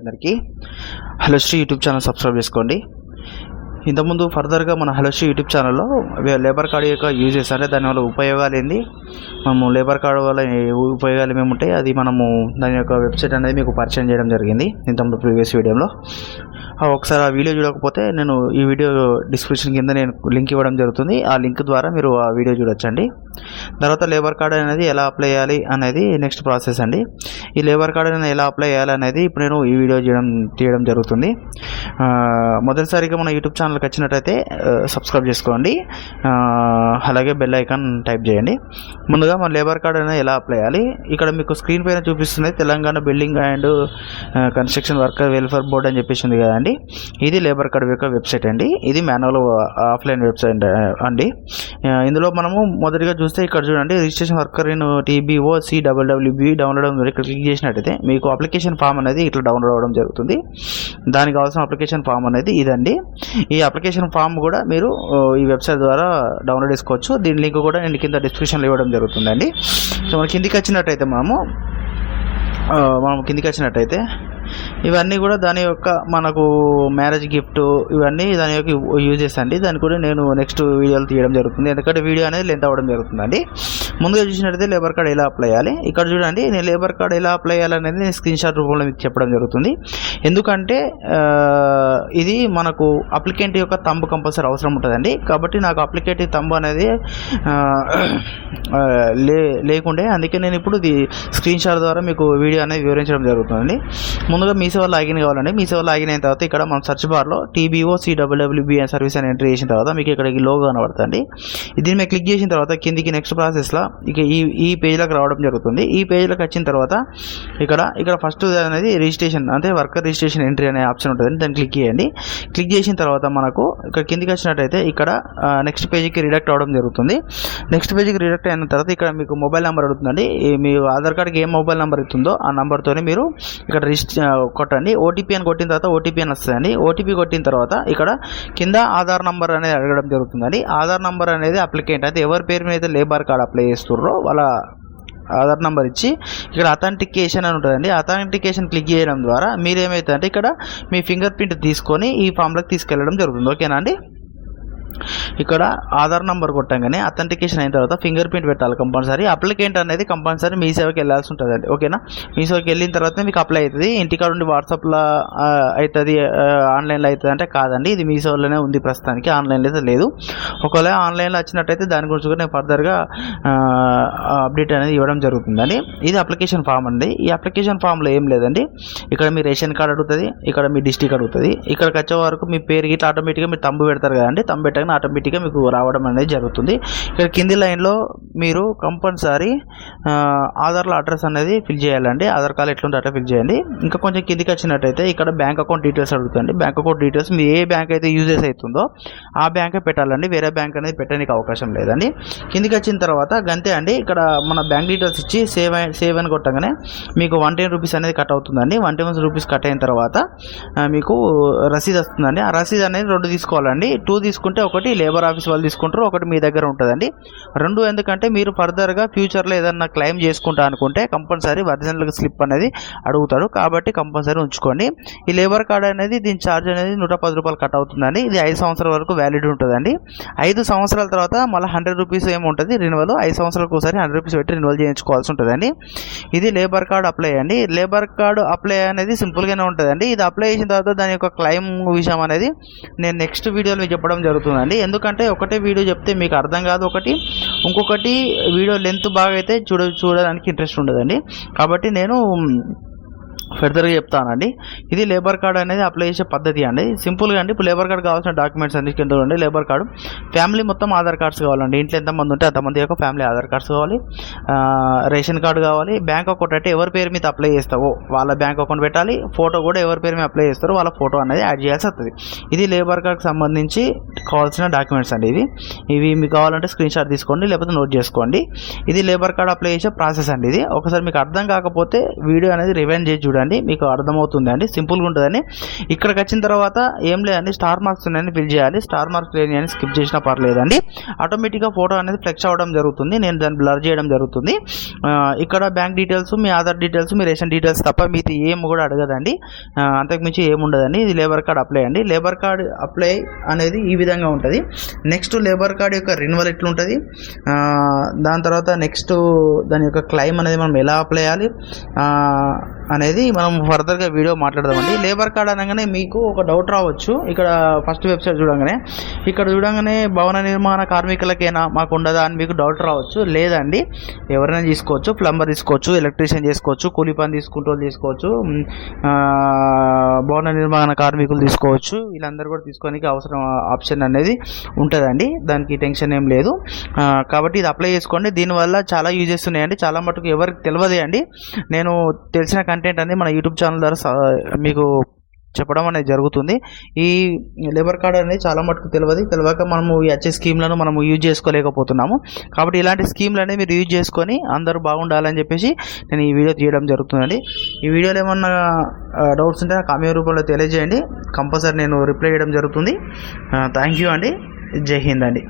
అందరికీ. Hello Sri YouTube channel subscribe చేసుకోండి. ఇంతకుముందు ఫర్దర్గా మన హలో శ్రీ యూట్యూబ్ ఛానల్లో లేబర్ కార్డు యొక్క యూజెస్ అంటే దానివల్ల ఉపయోగాలు ఏంది? మనము లేబర్ కార్డు వల్ల ఉపయోగాలు ఏమి ఉంటాయి? అది మనము దాని యొక్క వెబ్సైట్ అనేది మీకు పరిచయం చేయడం జరిగింది ఇంతకుముందు ప్రీవియస్ వీడియోలో ఒకసారి ఆ వీడియో చూడకపోతే నేను ఈ వీడియో డిస్క్రిప్షన్ కింద నేను లింక్ ఇవ్వడం జరుగుతుంది. ఆ లింక్ ద్వారా మీరు ఆ వీడియో చూడొచ్చండి. తర్వాత లేబర్ కార్డ్ అనేది ఎలా అప్లై చేయాలి అనేది నెక్స్ట్ ప్రాసెస్ అండి. ఈ లేబర్ కార్డ్ అనేది ఎలా అప్లై చేయాలి అనేది ఇప్పుడు నేను ఈ వీడియో చేయడం తీయడం జరుగుతుంది. మొదటిసారిగా మన యూట్యూబ్ ఛానల్కి వచ్చినట్టయితే సబ్స్క్రైబ్ చేసుకోండి. అలాగే బెల్ ఐకాన్ టైప్ చేయండి. ముందుగా మన లేబర్ కార్డ్ అనేది ఎలా అప్లై చేయాలి? ఇక్కడ మీకు స్క్రీన్ పైన చూపిస్తుంది Telangana building and construction worker welfare board అని చెప్పేసి ఉంది కదండి. ఇది లేబర్ కార్డ్ యొక్క వెబ్సైట్ అండి. ఇది మాన్యువల్ ఆఫ్లైన్ వెబ్సైట్ అండి. ఇందులో మనము మొదటిగా చూ చూస్తే ఇక్కడ చూడండి registration worker in T B O C double W B download ఉంది ఇక్కడ క్లిక్ చేసినట్టయితే మీకు అప్లికేషన్ ఫామ్ అనేది ఇట్లా డౌన్లోడ్ అవ్వడం జరుగుతుంది. దానికి కావాల్సిన అప్లికేషన్ ఫామ్ అనేది ఇదండి. ఈ అప్లికేషన్ ఫామ్ కూడా మీరు ఈ వెబ్సైట్ ద్వారా డౌన్లోడ్ చేసుకోవచ్చు. దీని లింక్ కూడా నేను కింద డిస్క్రిప్షన్లో ఇవ్వడం జరుగుతుందండి. సో మన కిందికి వచ్చినట్టయితే మనము మనం కిందికి వచ్చినట్టయితే ఇవన్నీ కూడా దాని యొక్క మనకు మ్యారేజ్ గిఫ్ట్ ఇవన్నీ దాని యొక్క యూజెస్ అండి దాన్ని కూడా నేను నెక్స్ట్ వీడియోలు తీయడం జరుగుతుంది. ఎందుకంటే వీడియో అనేది లెంత్ అవ్వడం జరుగుతుందండి. ముందుగా చూసినట్టయితే లేబర్ కార్డ్ ఎలా అప్లై చేయాలి? ఇక్కడ చూడండి నేను లేబర్ కార్డ్ ఎలా అప్లై చేయాలనేది నేను స్క్రీన్ షాట్ రూపంలో మీకు చెప్పడం జరుగుతుంది. ఎందుకంటే ఇది మనకు అప్లికెంట్ యొక్క తంబు కంపల్సరీ అవసరం ఉంటుందండి. కాబట్టి నాకు అప్లికేట్ తంబు అనేది లే లేకుండే. అందుకే నేను ఇప్పుడు ఇది స్క్రీన్ షాట్ ద్వారా మీకు వీడియో అనేది వివరించడం జరుగుతుందండి. ముందుగా మీ సేవ లాగిన్ కావాలండి. మీ సేవ లాగిన్ అయిన తర్వాత ఇక్కడ మనం సర్చ్ బార్లో టీబీఓ సిడబ్ల్యూబీ అని సర్వీస్ అని ఎంట్రీ చేసిన తర్వాత మీకు ఇక్కడ ఈ లోగో కనబడుతుంది. దీని మీద క్లిక్ చేసిన తర్వాత కిందికి నెక్స్ట్ ప్రాసెస్లో ఇక ఈ ఈ పేజ్లోకి రావడం జరుగుతుంది. ఈ పేజ్లోకి వచ్చిన తర్వాత ఇక్కడ ఇక్కడ ఫస్ట్ అనేది రిజిస్ట్రేషన్ అంటే వర్కర్ రిజిస్ట్రేషన్ ఎంట్రీ అనే ఆప్షన్ ఉంటుంది దాన్ని క్లిక్ చేయండి. క్లిక్ చేసిన తర్వాత మనకు ఇక్కడ కిందికి వచ్చినట్టయితే ఇక్కడ నెక్స్ట్ పేజీకి రిడక్ట్ అవడం జరుగుతుంది. నెక్స్ట్ పేజీకి రిడక్ట్ అయిన తర్వాత ఇక్కడ మీకు మొబైల్ నెంబర్ అడుగుతుందండి. మీ ఆధార్ కార్డ్కి ఏ మొబైల్ నెంబర్ ఇస్తుందో ఆ నెంబర్తోనే మీరు ఇక్కడ రిజిస్టర్ కొట్టండి. ఓటీపీ అని కొట్టిన తర్వాత ఓటీపీ అని వస్తుందండి. ఓటీపీ కొట్టిన తర్వాత ఇక్కడ కింద ఆధార్ నంబర్ అనేది అడగడం జరుగుతుందండి. ఆధార్ నంబర్ అనేది అప్లికేట్ అయితే ఎవరి పేరు మీద అయితే లేబర్ కార్డ్ అప్లై చేస్తుర్రో వాళ్ళ ఆధార్ నెంబర్ ఇచ్చి ఇక్కడ అథెంటికేషన్ అని ఉంటుందండి. అథెంటికేషన్ క్లిక్ చేయడం ద్వారా మీరు ఏమైతే అంటే ఇక్కడ మీ ఫింగర్ ప్రింట్ తీసుకొని ఈ ఫామ్లోకి తీసుకెళ్ళడం జరుగుతుంది. ఓకేనా అండి? ఇక్కడ ఆధార్ నెంబర్ కొట్టంగానే అథెంటికేషన్ అయిన తర్వాత ఫింగర్ ప్రింట్ పెట్టాలి కంపల్సరీ అప్లికేంట్ అనేది కంపల్సరీ మీ సేవకి వెళ్ళాల్సి ఉంటుందండి. ఓకేనా? మీ సేవకి వెళ్ళిన తర్వాత మీకు అప్లై అవుతుంది. ఇంటికాడ ఉండి వాట్సాప్లో అవుతుంది ఆన్లైన్లో అవుతుంది అంటే కాదండి. ఇది మీ సేవలోనే ఉంది ప్రస్తుతానికి. ఆన్లైన్లో అయితే లేదు. ఒకవేళ ఆన్లైన్లో వచ్చినట్టయితే దాని గురించి కూడా నేను ఫర్దర్గా అప్డేట్ అనేది ఇవ్వడం జరుగుతుందండి. ఇది అప్లికేషన్ ఫామ్ అండి. ఈ అప్లికేషన్ ఫామ్లో ఏం లేదండి. ఇక్కడ మీ రేషన్ కార్డ్ అడుగుతుంది. ఇక్కడ మీ డిస్టిక్ అడుగుతుంది. ఇక్కడికి వచ్చే వరకు మీ పేరు గిట్లా ఆటోమేటిక్గా మీరు తంబు పెడతారు కదండి. తంబు పెట్టగానే ఆటోమేటిక్గా మీకు రావడం అనేది జరుగుతుంది. ఇక్కడ కింది లైన్లో మీరు కంపల్సరీ ఆధార్లో అడ్రస్ అనేది ఫిల్ చేయాలండి. ఆధార్ కార్డ్ ఎట్లుంటే అట్లా ఫిల్ చేయండి. ఇంకా కొంచెం కిందికి వచ్చినట్టయితే ఇక్కడ బ్యాంక్ అకౌంట్ డీటెయిల్స్ అడుగుతుంది బ్యాంక్ అకౌంట్ డీటెయిల్స్ మీ ఏ బ్యాంక్ అయితే యూజెస్ అవుతుందో ఆ బ్యాంకే పెట్టాలండి. వేరే బ్యాంక్ అనేది పెట్టడానికి అవకాశం లేదండి. కిందికి వచ్చిన తర్వాత గంతే అండి. ఇక్కడ మన బ్యాంక్ డీటెయిల్స్ ఇచ్చి సేవ్ సేవ్ అని కొట్టగానే మీకు వన్ టెన్ రూపీస్ అనేది కట్ అవుతుందండి. వన్ టెన్ రూపీస్ కట్ అయిన తర్వాత మీకు రసీదు వస్తుందండి. ఆ రసీదు అనేది రెండు తీసుకోవాలండి. టూ తీసుకుంటే ఒకటి లేబర్ ఆఫీస్ వాళ్ళు తీసుకుంటారు ఒకటి మీ దగ్గర ఉంటుందండి. రెండు ఎందుకంటే మీరు ఫర్దర్గా ఫ్యూచర్లో ఏదన్నా క్లెయిమ్ చేసుకుంటా అనుకుంటే కంపల్సరీ ఒరిజినల్ స్లిప్ అనేది అడుగుతాడు. కాబట్టి కంపల్సరీ ఉంచుకోండి. ఈ లేబర్ కార్డ్ అనేది దీని ఛార్జ్ అనేది నూట పది రూపాయలు కట్ అవుతుందండి. ఇది ఐదు సంవత్సరాల వరకు వ్యాలిడ్ ఉంటుందండి. ఐదు సంవత్సరాల తర్వాత మళ్ళీ హండ్రెడ్ రూపీస్ ఏముంటుంది ఉంటుంది ఐదు సంవత్సరాలకు ఒకసారి హండ్రెడ్ రూపీస్ పెట్టి రెన్యువల్ చేయించుకోవాల్సి ఉంటుందండి. ఇది లేబర్ కార్డ్ అప్లై అండి. లేబర్ కార్డు అప్లై అనేది సింపుల్గానే ఉంటుందండి. ఇది అప్లై చేసిన తర్వాత దాని యొక్క క్లైమ్ విషయం అనేది నేను నెక్స్ట్ వీడియోలో మీకు చెప్పడం చూడండి. ఎందుకంటే ఒకటే వీడియో చెప్తే మీకు అర్థం కాదు ఒకటి. ఇంకొకటి వీడియో లెంత్ బాగా అయితే చూడ చూడడానికి ఇంట్రెస్ట్ ఉండదండి. కాబట్టి నేను ఫర్దర్గా చెప్తానండి. ఇది లేబర్ కార్డ్ అనేది అప్లై చేసే పద్ధతి అండి. సింపుల్గా అండి. ఇప్పుడు లేబర్ కార్డ్ కావాల్సిన డాక్యుమెంట్స్ అన్ని కింద లేబర్ కార్డు. ఫ్యామిలీ మొత్తం ఆధార్ కార్డ్స్ కావాలండి. ఇంట్లో ఎంతమంది ఉంటే అంతమంది యొక్క ఫ్యామిలీ ఆధార్ కార్డ్స్ కావాలి. రేషన్ కార్డు కావాలి. బ్యాంక్ అకౌంట్ అంటే ఎవరి పేరు మీద అప్లై చేస్తావో వాళ్ళ బ్యాంక్ అకౌంట్ పెట్టాలి. ఫోటో కూడా ఎవరి పేరు మీద అప్లై చేస్తారో వాళ్ళ ఫోటో అనేది యాడ్ చేయాల్సి వస్తుంది. ఇది లేబర్ కార్డ్కి సంబంధించి కావాల్సిన డాక్యుమెంట్స్ అండి ఇవి. ఇవి మీకు కావాలంటే స్క్రీన్ షాట్ తీసుకోండి. లేకపోతే నోట్ చేసుకోండి. ఇది లేబర్ కార్డ్ అప్లై చేసే ప్రాసెస్ అండి ఇది. ఒకసారి మీకు అర్థం కాకపోతే వీడియో అనేది రివైండ్ చేసి చూడండి. చూడండి మీకు అర్థమవుతుంది అండి సింపుల్గా ఉంటుందండి. ఇక్కడికి వచ్చిన తర్వాత ఏం లేదండి స్టార్ మార్క్స్ ఉన్నాయని ఫిల్ చేయాలి స్టార్ మార్క్స్ లేని అని స్కిప్ చేసినా పర్లేదండి. ఆటోమేటిక్గా ఫోటో అనేది ఫ్లెక్స్ అవ్వడం జరుగుతుంది నేను దాన్ని బ్లర్ చేయడం జరుగుతుంది. ఇక్కడ బ్యాంక్ డీటెయిల్స్ మీ ఆధార్ డీటెయిల్స్ మీ రేషన్ డీటెయిల్స్ తప్ప మీది ఏం కూడా అడగదండి. అంతకుమించి ఏముండదండి ఇది లేబర్ కార్డ్ అప్లై అండి. లేబర్ కార్డ్ అప్లై అనేది ఈ విధంగా ఉంటుంది. నెక్స్ట్ లేబర్ కార్డ్ యొక్క రెన్యువల్ ఎట్లుంటుంది? దాని తర్వాత నెక్స్ట్ దాని యొక్క క్లైమ్ అనేది మనం ఎలా అప్లై చేయాలి? అనేది మనం ఫర్దర్గా వీడియో మాట్లాడదామండి. లేబర్ కార్డ్ అనగానే మీకు ఒక డౌట్ రావచ్చు. ఇక్కడ ఫస్ట్ వెబ్సైట్ చూడగానే. ఇక్కడ చూడగానే భవన నిర్మాణ కార్మికులకేనా మాకు ఉండదా అని మీకు డౌట్ రావచ్చు. లేదండి. ఎవరైనా తీసుకోవచ్చు. ప్లంబర్ తీసుకోవచ్చు. ఎలక్ట్రీషియన్ చేసుకోవచ్చు. కూలి పని తీసుకుంటూ తీసుకోవచ్చు. భవన నిర్మాణ కార్మికులు తీసుకోవచ్చు. వీళ్ళందరూ కూడా తీసుకోవడానికి అవసరం ఆప్షన్ అనేది ఉంటుందండి. దానికి టెన్షన్ ఏం లేదు. కాబట్టి ఇది అప్లై చేసుకోండి. దీనివల్ల చాలా యూజెస్ ఉన్నాయండి. చాలా మటుకు ఎవరికి తెలియదే అండి. నేను తెలిసిన కంటెంట్ అనేది మన యూట్యూబ్ ఛానల్ ద్వారా మీకు చెప్పడం అనేది జరుగుతుంది. ఈ లేబర్ కార్డ్ అనేది చాలా మటుకు తెలియదు తెలియక మనము ఈ వచ్చే స్కీమ్లను మనము యూజ్ చేసుకోలేకపోతున్నాము. కాబట్టి ఇలాంటి స్కీమ్లు అనేవి మీరు యూజ్ చేసుకొని అందరూ బాగుండాలని చెప్పేసి నేను ఈ వీడియో తీయడం జరుగుతుందండి. ఈ వీడియోలో ఏమన్నా డౌట్స్ ఉంటే నాకు రూపంలో తెలియజేయండి. కంపల్సరీ నేను రిప్లై చేయడం జరుగుతుంది. థ్యాంక్ యూ అండి. జై హింద్ అండి.